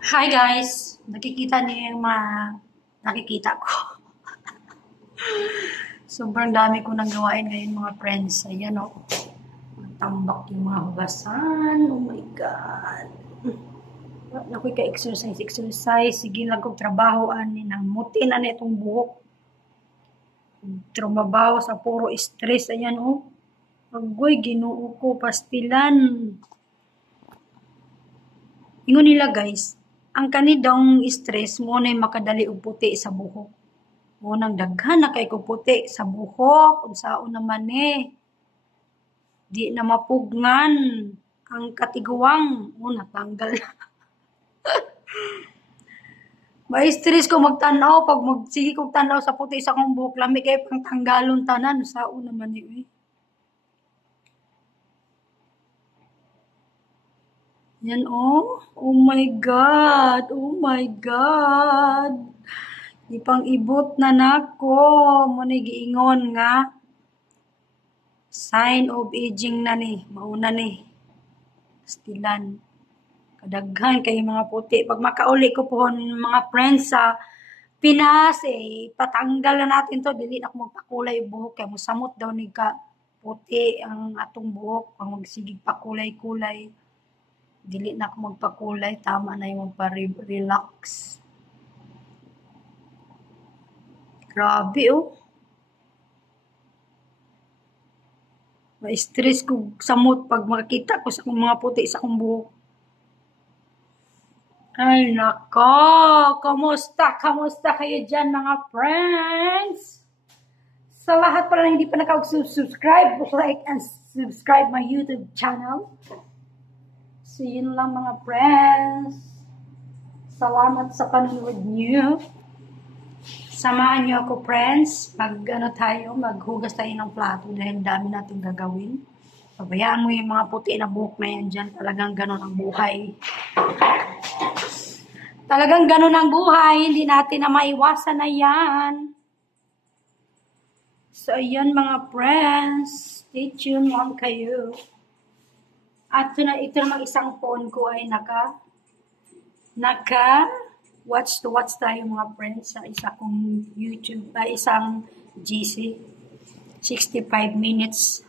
Hi guys! Nakikita niyo yung mga nakikita ko. Sobrang dami ko nang gawain ngayon mga friends. Ayan o. Tambak yung mga hugasan. Oh my God. Nakoy ka-exercise. Sige lang kong trabaho. Namuti na na itong buhok. Trumabaho sa puro stress. Ayan o. Agoy, ginoo ko. Pastilan. Ingon nila guys, ang kanidang stress mo na makadali og puti sa buhok. Munang daghan na kay ko puti sa buhok, unsaon naman di na mapugnan ang katiguang, natanggal na. Ma-stress ko magtanaw pag sige kog tanaw sa puti sa akong buhok, lami kay pang tanggalon tanan, unsaon naman Yan oh. Oh my God. Oh my God. Ipang ibot na nako. Muna giingon nga. Sign of aging na ni. Mauna ni. Stilan. Kadaghan kay mga puti. Pag makauli ko po mga friends sa Pinas, patanggal na natin to. Dili na ako magpakulay buhok. Kaya musamot daw ni ka puti ang atong buhok. Pag magsigig pakulay-kulay. Dili na ako magpakulay, tama na yung magpa-relax. Grabe oh. Ma-stress ko samot pag makita ko sa mga puti sa akong buhok. Ay nako, kamusta kayo dyan mga friends? Sa lahat pala na hindi pa nakag-subscribe, like and subscribe my YouTube channel. So, yun lang mga friends. Salamat sa panonood niyo. Samahan niyo ako, friends. Maghugas tayo ng plato dahil dami natin gagawin. Pabayaan mo yung mga puti na buhok na yan dyan. Talagang ganun ang buhay. Talagang ganun ang buhay. Hindi natin na maiwasan na yan. So, ayan mga friends. Stay tuned lang kayo. At ito namang isang phone ko ay watch tayo mga friends sa isa kong YouTube, isang GC. 65 minutes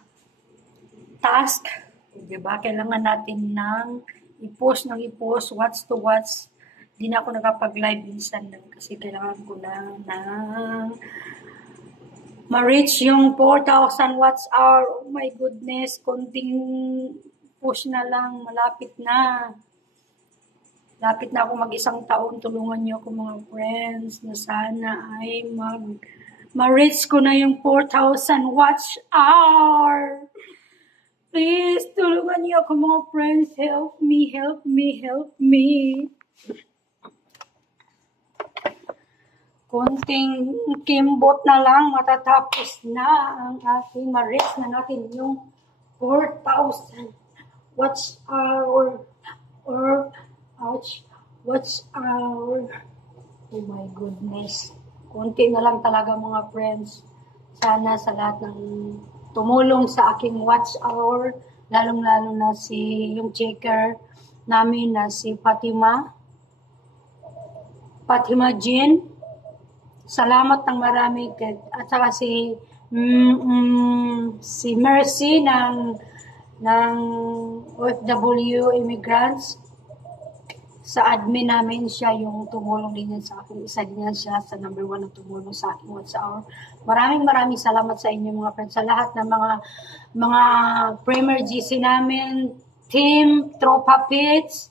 task. Diba? Kailangan natin i-post, watch to watch. Di na ako nakapag-live minsan kasi kailangan ko lang ma-reach yung 4,000 watch hour. Oh my goodness, konting push na lang, malapit na. Lapit na ako mag-isang taon. Tulungan niyo ako mga friends na sana ay ma-reach ko na yung 4,000 watch hour. Please, tulungan niyo ako mga friends. Help me. Konting kimbot na lang, matatapos na ang ating ma-reach na natin yung 4,000 watch hour watch hour. Oh my goodness. Konti na lang talaga mga friends. Sana sa lahat ng tumulong sa aking watch hour, lalong-lalo na yung checker namin na si Fatima Jean. Salamat ng marami at saka si Mercy ng OFW immigrants. Sa admin namin siya yung tumulong din sa akin. Isa din siya sa number 1 na tumulong sa akin watch hour. Maraming salamat sa inyo mga friends. Sa lahat ng mga Premier GC namin, team, Tropa Pits,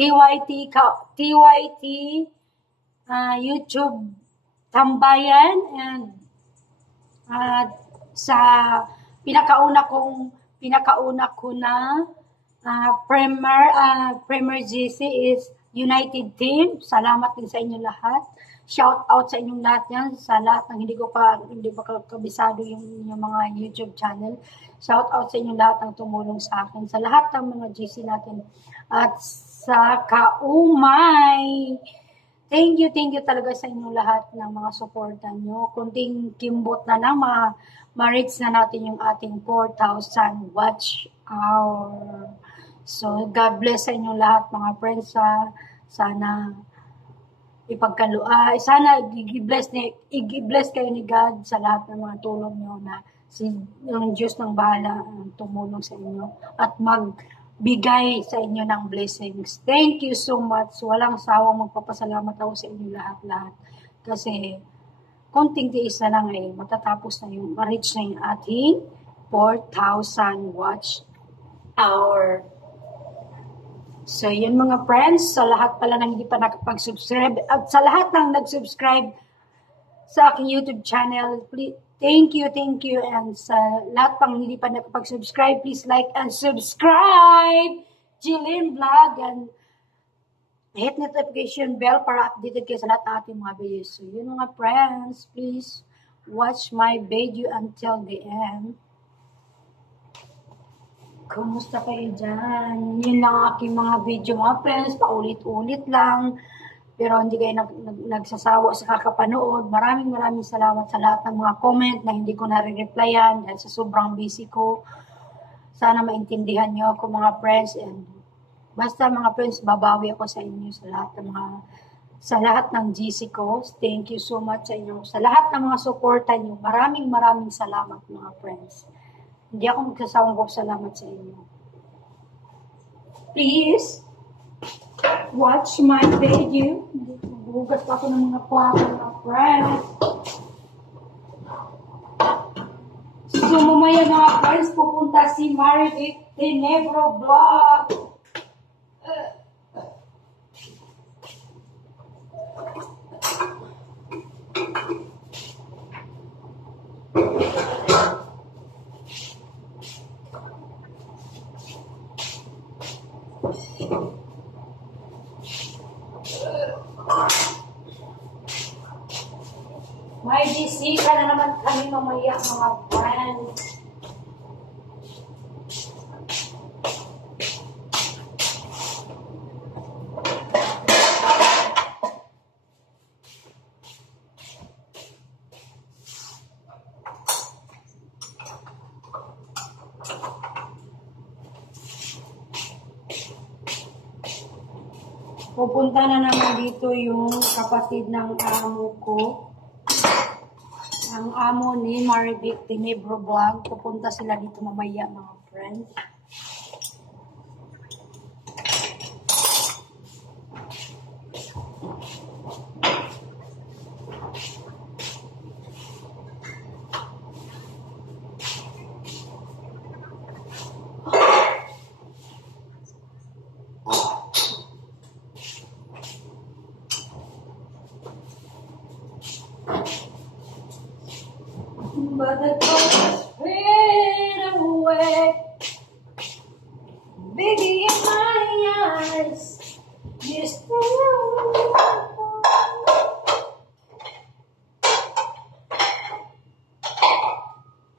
TYT, YouTube Tambayan, and sa pinakauna ko na Premier GC is United Team. Salamat din sa inyo lahat. Shout out sa inyong lahat yan. Sa lahat ng hindi pa kabisado yung mga YouTube channel. Shout out sa inyong lahat ng tumulong sa akin. Sa lahat ng mga GC natin. At sa kaumay. Thank you talaga sa inyong lahat ng mga suporta nyo. Kunting kimbot na lang, ma-reach na natin yung ating 4,000 watch hour. So, God bless sa inyong lahat mga friends. Sana sana i-bless kayo ni God sa lahat ng mga tulong nyo na yung Diyos ng bahala tumulong sa inyo at magbigay sa inyo ng blessings. Thank you so much. Walang sawang magpapasalamat ako sa inyo lahat-lahat. Kasi konting tiis na lang matatapos na ma-reach na yung ating 4,000 watch hour. So, yun mga friends, sa lahat pala na hindi pa nakapag-subscribe at sa lahat ng nag-subscribe sa aking YouTube channel, please, thank you, and sa lahat pang hindi pa nakapag-subscribe, please like and subscribe Jillian Vlog and hit notification bell para updated kayo sa lahat ng ating mga videos. So, yun mga friends, please watch my video until the end. Kumusta kayo dyan? Yun lang aking mga video mga friends, paulit-ulit lang. Pero hindi kayo nagsasawa sa kakapanood. Maraming salamat sa lahat ng mga comment na hindi ko nare-replyan dahil sa sobrang busy ko. Sana maintindihan nyo ako mga friends. And basta mga friends, babawi ako sa inyo sa lahat ng GC ko. Thank you so much sa inyo. Sa lahat ng mga suporta nyo, maraming salamat mga friends. Hindi ako magsasawang salamat sa inyo. Please, watch my video. Bugas pa ako ng mga plato ng friends. So, mamaya mga friends, pupunta si Marivic Tenebro Vlog. May bisita na naman kami mamaya mga friends. Pupunta na naman dito yung kapatid ng amo ko. Ang amo ni Marivic Tenebro Vlog. Pupunta sila dito mamaya mga friends. But the colors fade away, baby, in my eyes, you still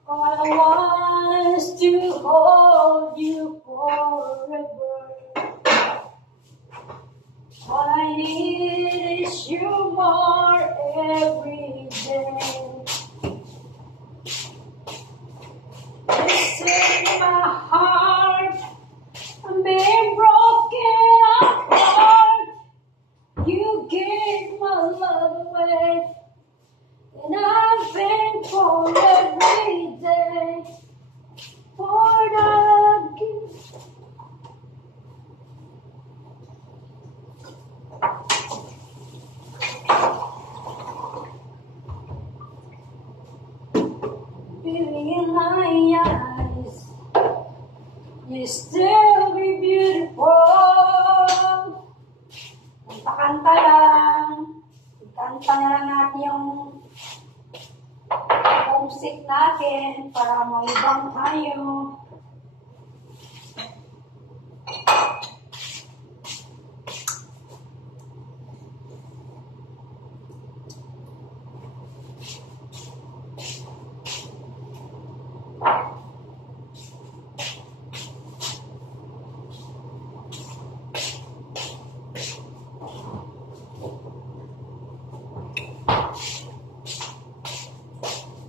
all I want is to hold you forever. All I need is you more every day. In my heart, I'm being broken apart. You gave my love away, and I'm thankful every day for the gift. Beauty in my eyes, you still be beautiful. Kanta lang. Kanta na lang natin yung homesick natin para maibang tayo.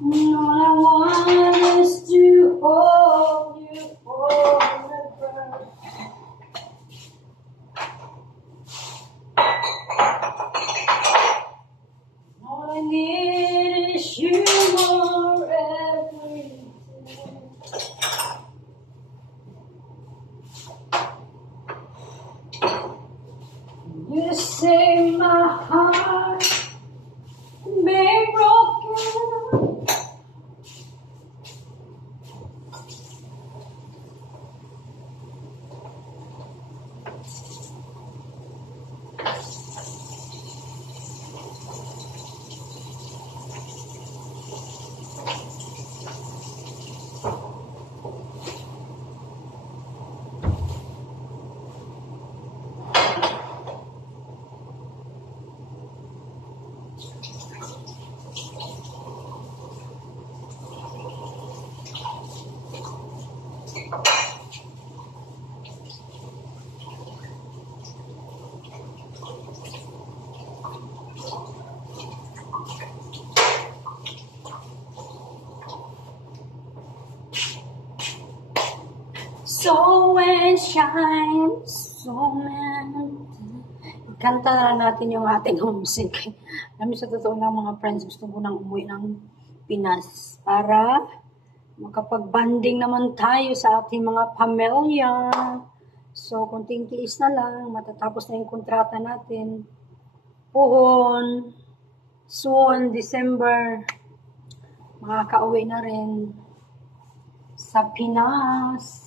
All I want is to hold say my heart be broken. So and shine, so man. Kanta na natin yung ating homesick. Alam sa totoo lang mga friends, gusto ko nang umuwi ng Pinas para makapag-banding naman tayo sa ating mga pamilya. So, kunting tiis na lang, matatapos na yung kontrata natin. Puhon, soon, December, makaka-uwi na rin sa Pinas.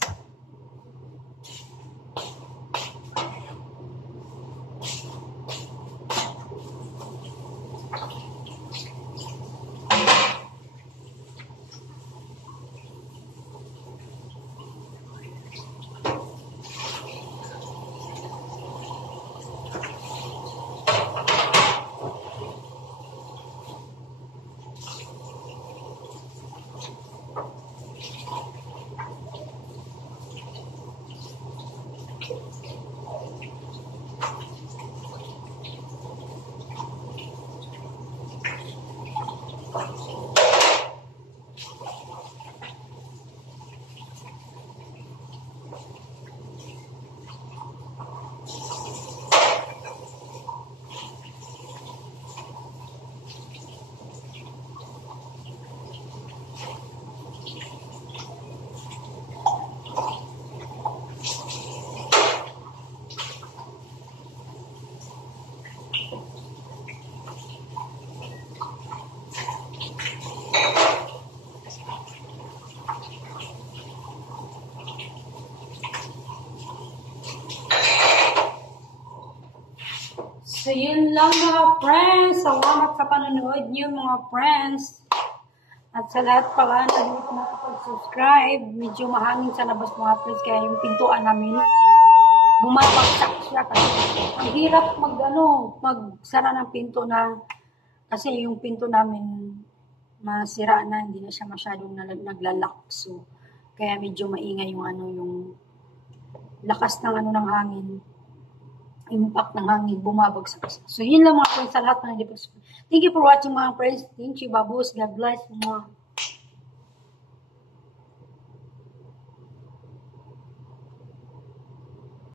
So, yun lang mga friends. Salamat sa panonood niyo mga friends. At sa lahat pala na hindi ko makapag-subscribe, medyo mahangin sa labas mga friends. Kaya yung pintuan namin, bumabagsak siya. Kasi ang hirap magsara ng pinto na, kasi yung pinto namin masira na, hindi na siya masyadong naglalak. So, kaya medyo maingay yung yung lakas ng ng hangin. Impact ng hangin, bumabagsak. So, yun lang mga friends sa lahat ng hindi pa. Thank you for watching mga friends. Thank you, babos. God bless.